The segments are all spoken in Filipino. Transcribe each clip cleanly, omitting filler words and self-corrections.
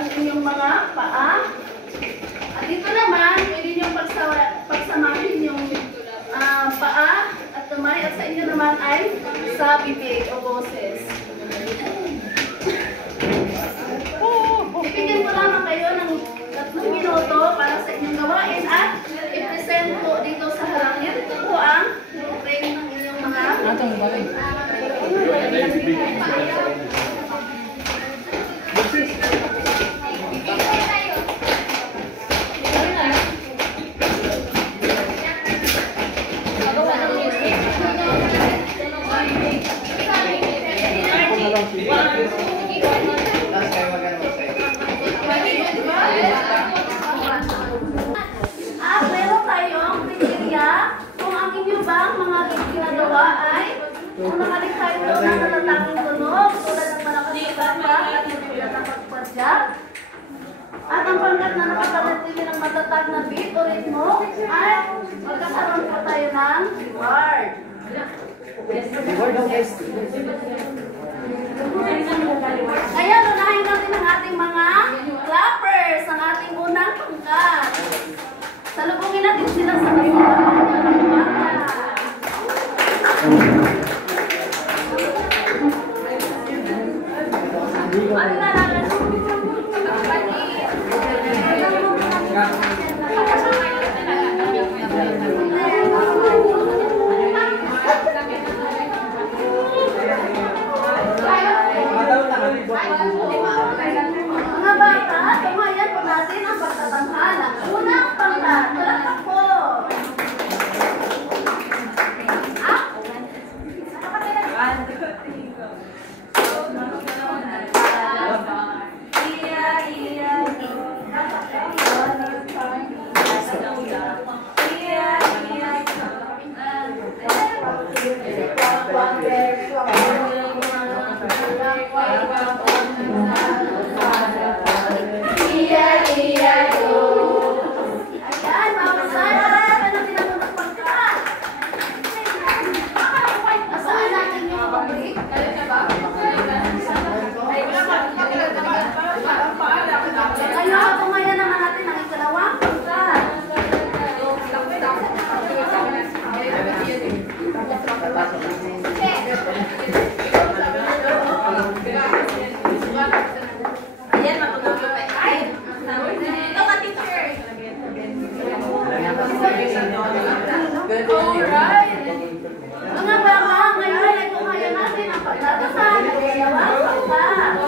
ang inyong mga paa. At dito naman, pwede niyong pagsamahin yung paa at kamay. At sa inyo naman ay sa bibig o boses. Bibigyan ko lamang kayo ng 3 minuto para sa inyong gawain at i-present po dito sa halangin. Ito po ang frame ng inyong mga meron tayong kriteria kung ang inyo bang mga ginagawa ay kung nakalikha ito ng natatanging tunog tulad ng malakas na pagpak at tulad ng pagpadyak at ang pangkat na nakapanatili ng matatag na beat o ritmo ay magkakaroon po tayo ng reward. Kaya unahin natin ang ating mga clappers, ang ating unang pangkat. Salubungin natin sila sa kasilahan ng bata. Ano na natin? Mga bata, tumayan po natin ang pagtatanghala. Unang pangkat, talapak po. Mga bata, ngayon ay kumaya natin ang pagdadasal ng dalawang pangkat.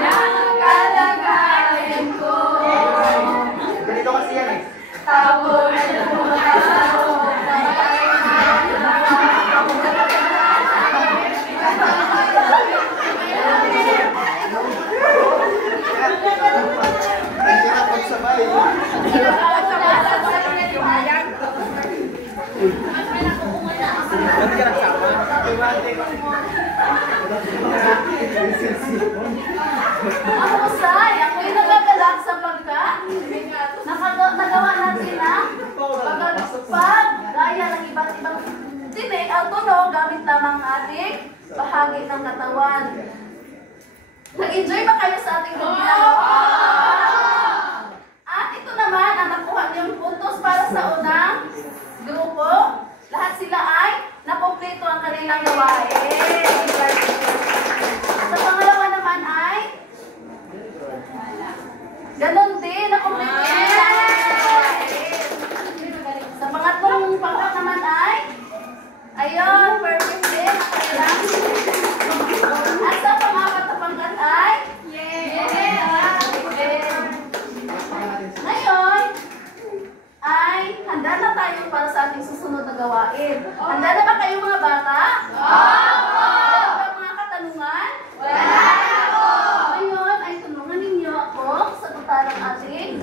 呀。Ang husay, ako'y nagagalak sapagkat nagawa natin ang paggaya ng iba't ibang tinik ang tunog gamit lamang ating bahagi ng katawan. Nag-enjoy ba kayo sa ating ginagawa? At ito naman ang nakuha niyong puntos para sa unang grupo. Lahat sila ay nakumpleto ang kanilang gawain. Sa pangalawa naman ay ganon din, nakumpleto sila. Sa pangatlong pangkat naman ay ayun, perfect din. At sa pangapat na pangkat ay ngayon ay handa na tayo para sa ating susunod na gawain. Handa na ba kayo mga bata? Opo! Handa ba mga katanungan? Wala po! Ngayon ay tulungan ninyo ako sa tuta ng ating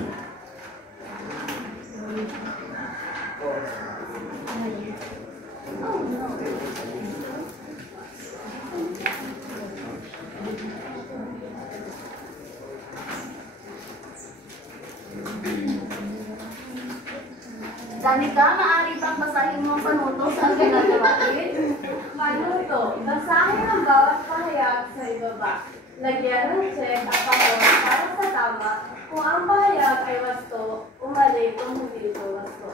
Danica, maaari bang basahin mo ang panuto sa ginagawain? Panuto, basahin ang bawat pahayag sa ibaba. Lagyan ng check ang pahayag para sa tama. Kung ang pahayag ay wasto, umali kung hindi ito wasto.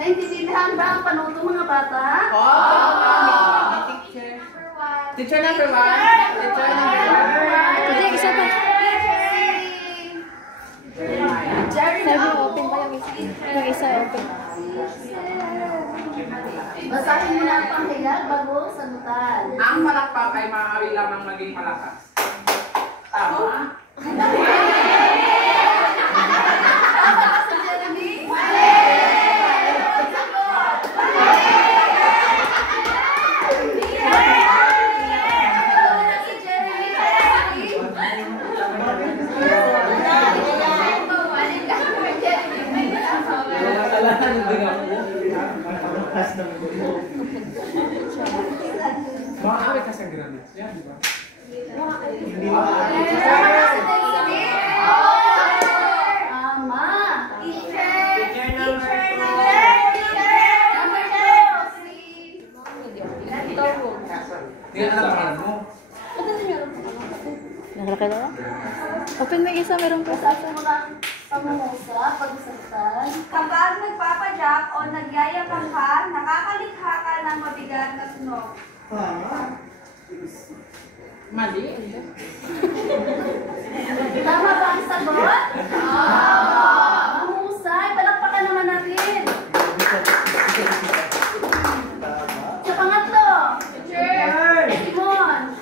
Naintindihan ba ang panuto mga bata? Teacher. Teacher number 1. Teacher number 1. Hindi, isa pa. Jerry, Sabi mo, open pa yung isa. Yung isa, open. basahin mo na ang pahayag bago sagutan. Ang malakpak ay maaari lamang maging malakas. Tama? Tama ba si Jeremy? Maaari ka sa granit. Yan, di ba? Tama. Hindi ka alam pangalan mo. Nakakala? Open mo yung isa, meron pa sa Basahin mo lang pangungusap, pag-usaptan. Kapag nagpapadyak o nagyayakang ka, nakakalikha ka ng mabigat na tunog. Mali. Tama ba ang sagot? Mahusay. Palakpakan naman natin. Sa pangatlo. Simon.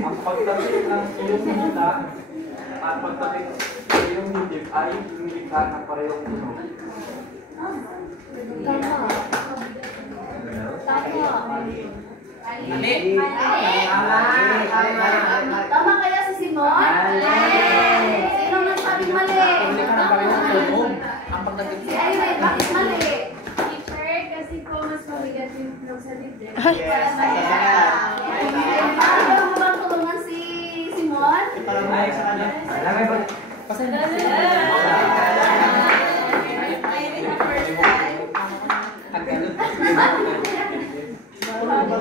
Ang pagtabik ng iyong hita at pagtabik ng iyong hibig ay lumikha ng parehong tunog. Mali. Tama kaya si Simon? Sino nagsabing mali? Hindi ka na parehong tunog. Ang pagdating Si Irene, bakit mali? Teacher, kasi po mas mabigat yung tunog sa dibdib. Ayaw mo bang tulungan si Simon?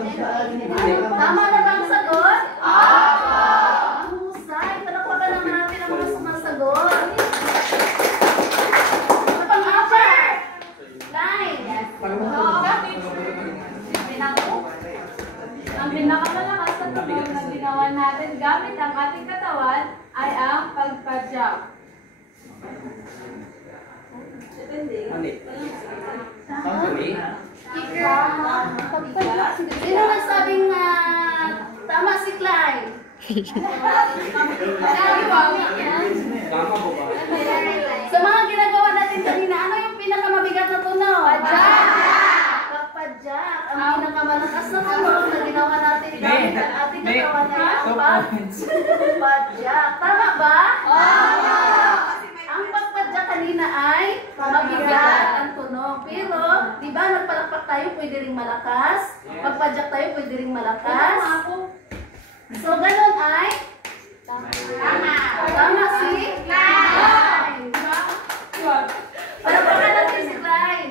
Tama na ba ang sagot? Mahusay. Palakpakan naman natin ang mga sumasagot. Sa pang-apat. Line. Ang pinakamalakas na tunog na ginawa natin gamit ang ating katawan ay ang pagpadyak. Mali. Mali. Sino nagsabing tama si Clyde? Tama po ba? Sa mga ginagawa natin kanina, ano yung pinakamabigat na tunog? Pagpadyak. Ang pinakamalakas na tunog na ginawa natin gamit ang ating katawan ay ang pagpadyak. Tama ba? Ang pagpadyak kanina ay mabigat ang tunog. Pero, di ba, nagpalakpak tayo, pwede ring malakas. Pagpadyak tayo, pwede ring malakas. So, ganun ay? Tama si? Klein. Palakpakan natin si Klein.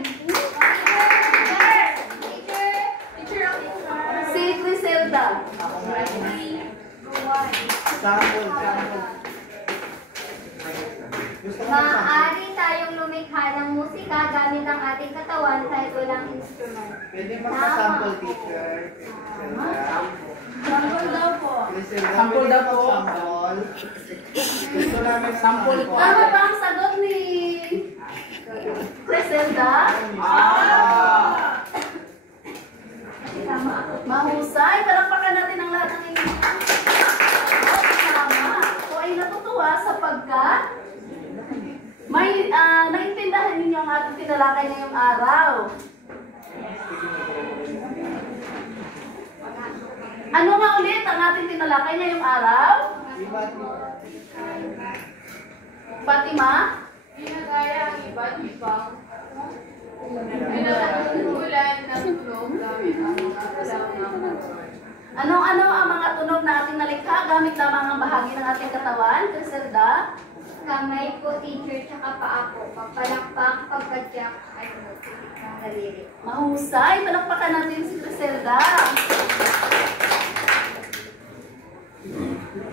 Si Criselda. Sample. Maaari tayong lumikha ng musika gamit ang ating katawan kahit walang instrument. Pwede magpa-sample, teacher. Sample daw po. Sample daw po. Sample. Gusto namin Sample po. Tama ba ang sagot ni Criselda? Mahusay. Palakpakan natin ang lahat ng inyong tama. O ay natutuwa sapagkat may naintindahan ninyo ang ating tinalakay ngayong araw. Ano nga ulit ang ating tinalakay ngayong araw? Fatima? Ginagaya ang iba't ibang pinagkukulan ng tunog gamit ang mga galaw ng Ano-ano ang mga tunog na ating nalikha gamit lamang ang bahagi ng ating katawan? Criselda? Kamay po, teacher, tsaka paa po. Pagpalakpak, pagpadyak, ay music ng daliri. Mahusay. Palakpakan natin si Criselda.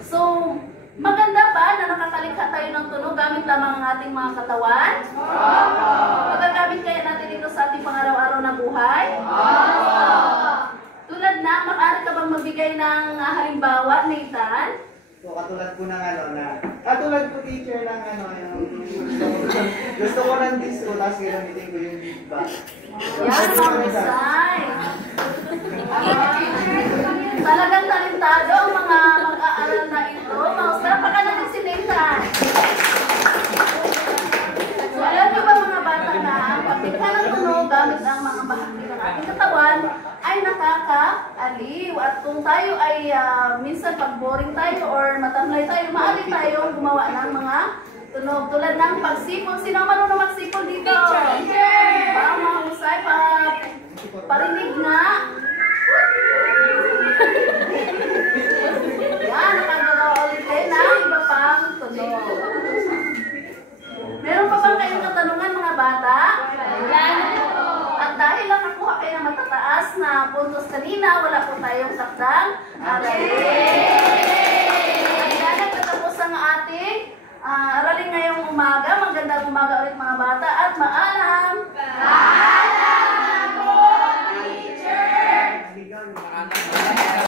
So, maganda ba na nakakalikha tayo ng tunog gamit lamang ang ating mga katawan? Magagamit kaya natin ito sa ating pang-araw-araw na buhay? Tulad na, maaari ka bang magbigay ng halimbawa, Nathan? So, katulad po teacher ng yung gusto ko ng disco, tapos gamitin ko yung beat box. Yan, mahusay. Talagang talentado ang mga mag-aaral na ito. Mahusay, paka natin si Nathan. So, alam niyo ba mga bata na ang paglikha ng tunog gamit ang mga bahagi ng ating katawan ay nakakaaliw. At kung tayo ay minsan pag boring tayo or matamlay tayo, maaari tayo gumawa ng mga tunog tulad ng pagsipol. Sino ang marunong magsipol dito? Mahusay, parinig nga. Yan, nakagalaw ulit kayo ng iba pang tunog. Meron pa bang kayong katanungan mga bata? At dahil nakakuha kayo ng matataas na puntos kanina, wala po tayong saktang At nagtatapos ang ating aralin ngayong umaga. Magandang umaga ulit mga bata at maalam!